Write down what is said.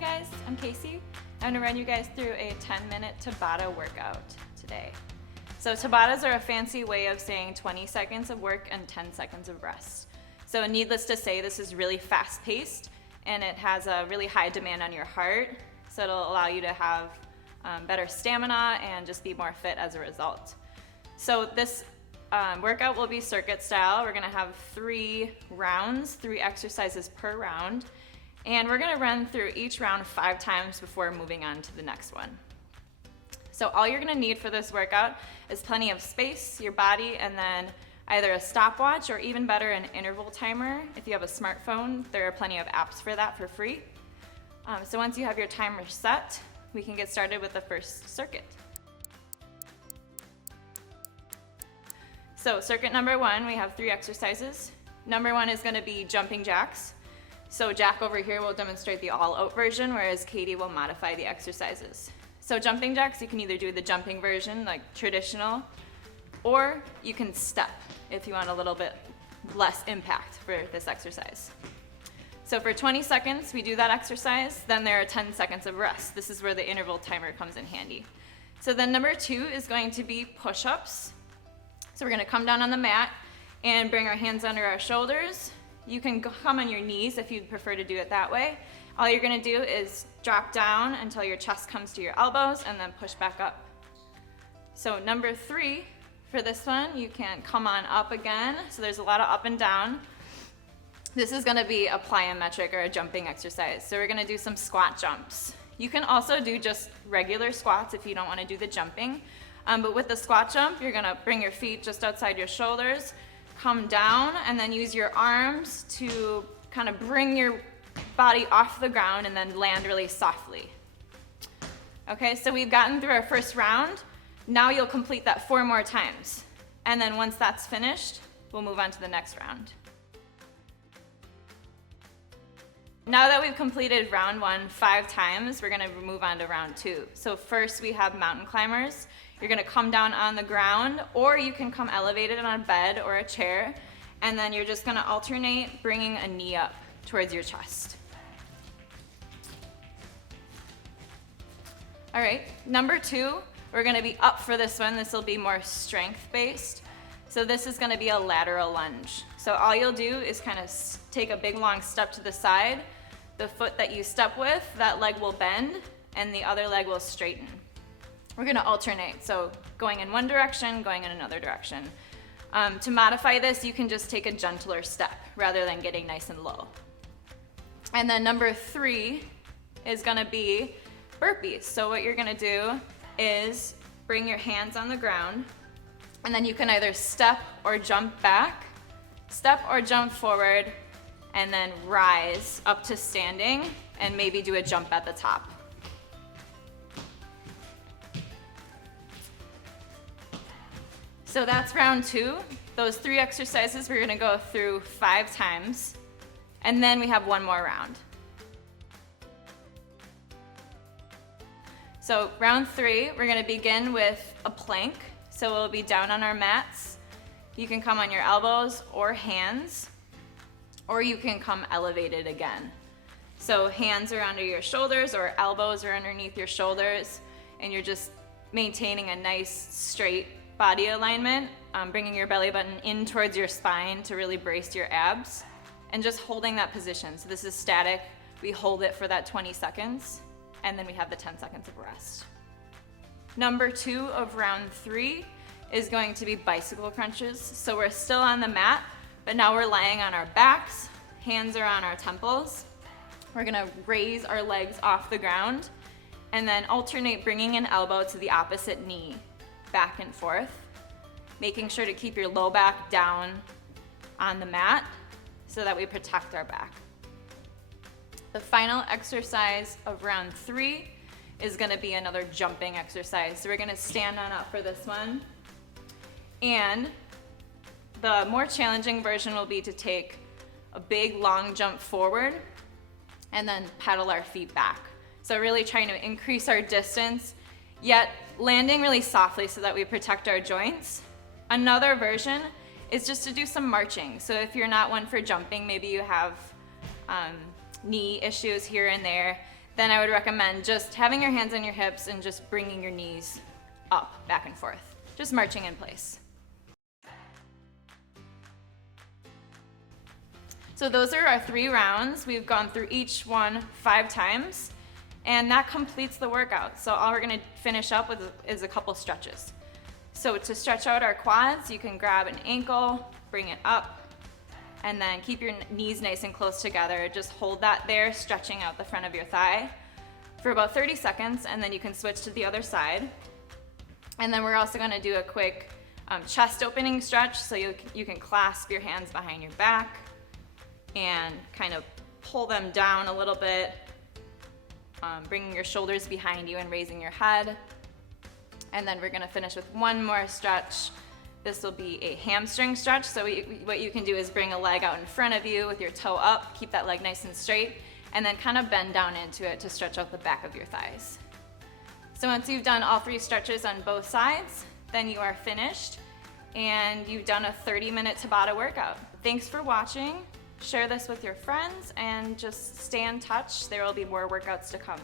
guys, I'm Kasey. I'm gonna run you guys through a 10-minute Tabata workout today. So Tabatas are a fancy way of saying 20 seconds of work and 10 seconds of rest. So needless to say, this is really fast-paced and it has a really high demand on your heart. So it'll allow you to have better stamina and just be more fit as a result. So this workout will be circuit style. We're gonna have 3 rounds, 3 exercises per round. And we're gonna run through each round 5 times before moving on to the next one. So all you're gonna need for this workout is plenty of space, your body, and then either a stopwatch or even better, an interval timer. If you have a smartphone, there are plenty of apps for that for free. So once you have your timer set, we can get started with the first circuit. So circuit number 1, we have 3 exercises. Number 1 is gonna be jumping jacks. So Jack over here will demonstrate the all-out version, whereas Katie will modify the exercises. So jumping jacks, you can either do the jumping version, like traditional, or you can step if you want a little bit less impact for this exercise. So for 20 seconds, we do that exercise, then there are 10 seconds of rest. This is where the interval timer comes in handy. So then number 2 is going to be push-ups. So we're gonna come down on the mat and bring our hands under our shoulders. You can come on your knees if you'd prefer to do it that way. All you're gonna do is drop down until your chest comes to your elbows and then push back up. So number 3, for this one, you can come on up again. So there's a lot of up and down. This is gonna be a plyometric or a jumping exercise. So we're gonna do some squat jumps. You can also do just regular squats if you don't wanna do the jumping. But with the squat jump, you're gonna bring your feet just outside your shoulders, come down, and then use your arms to kind of bring your body off the ground and then land really softly. Okay, so we've gotten through our first round. Now you'll complete that 4 more times. And then once that's finished, we'll move on to the next round. Now that we've completed round 1 5 times, we're gonna move on to round 2. So first we have mountain climbers. You're gonna come down on the ground, or you can come elevated on a bed or a chair, and then you're just gonna alternate bringing a knee up towards your chest. All right, number 2, we're gonna be up for this one. This will be more strength-based. So this is gonna be a lateral lunge. So all you'll do is kind of take a big long step to the side. The foot that you step with, that leg will bend, and the other leg will straighten. We're gonna alternate, so going in one direction, going in another direction. To modify this, you can just take a gentler step rather than getting nice and low. And then number 3 is gonna be burpees. So what you're gonna do is bring your hands on the ground, and then you can either step or jump back, step or jump forward, and then rise up to standing, and maybe do a jump at the top. So that's round 2. Those 3 exercises we're gonna go through 5 times, and then we have 1 more round. So round 3, we're gonna begin with a plank. So we'll be down on our mats. You can come on your elbows or hands, or you can come elevated again. So hands are under your shoulders or elbows are underneath your shoulders, and you're just maintaining a nice straight body alignment, bringing your belly button in towards your spine to really brace your abs, and just holding that position. So this is static. We hold it for that 20 seconds, and then we have the 10 seconds of rest. Number 2 of round 3 is going to be bicycle crunches. So we're still on the mat, but now we're lying on our backs, hands are on our temples. We're gonna raise our legs off the ground, and then alternate bringing an elbow to the opposite knee, back and forth, making sure to keep your low back down on the mat so that we protect our back. The final exercise of round 3 is gonna be another jumping exercise. So we're gonna stand on up for this one. And the more challenging version will be to take a big long jump forward and then pedal our feet back. So really trying to increase our distance, yet landing really softly so that we protect our joints. Another version is just to do some marching. So if you're not one for jumping, maybe you have knee issues here and there, then I would recommend just having your hands on your hips and just bringing your knees up, back and forth, just marching in place. So those are our 3 rounds. We've gone through each one 5 times, and that completes the workout. So all we're gonna finish up with is a couple stretches. So to stretch out our quads, you can grab an ankle, bring it up, and then keep your knees nice and close together. Just hold that there, stretching out the front of your thigh for about 30 seconds, and then you can switch to the other side. And then we're also gonna do a quick chest opening stretch, so you can clasp your hands behind your back and kind of pull them down a little bit, bringing your shoulders behind you and raising your head. And then we're gonna finish with one more stretch. This will be a hamstring stretch. So what you can do is bring a leg out in front of you with your toe up, keep that leg nice and straight, and then kind of bend down into it to stretch out the back of your thighs. So once you've done all 3 stretches on both sides, then you are finished and you've done a 30-minute Tabata workout. Thanks for watching. Share this with your friends and just stay in touch. There will be more workouts to come.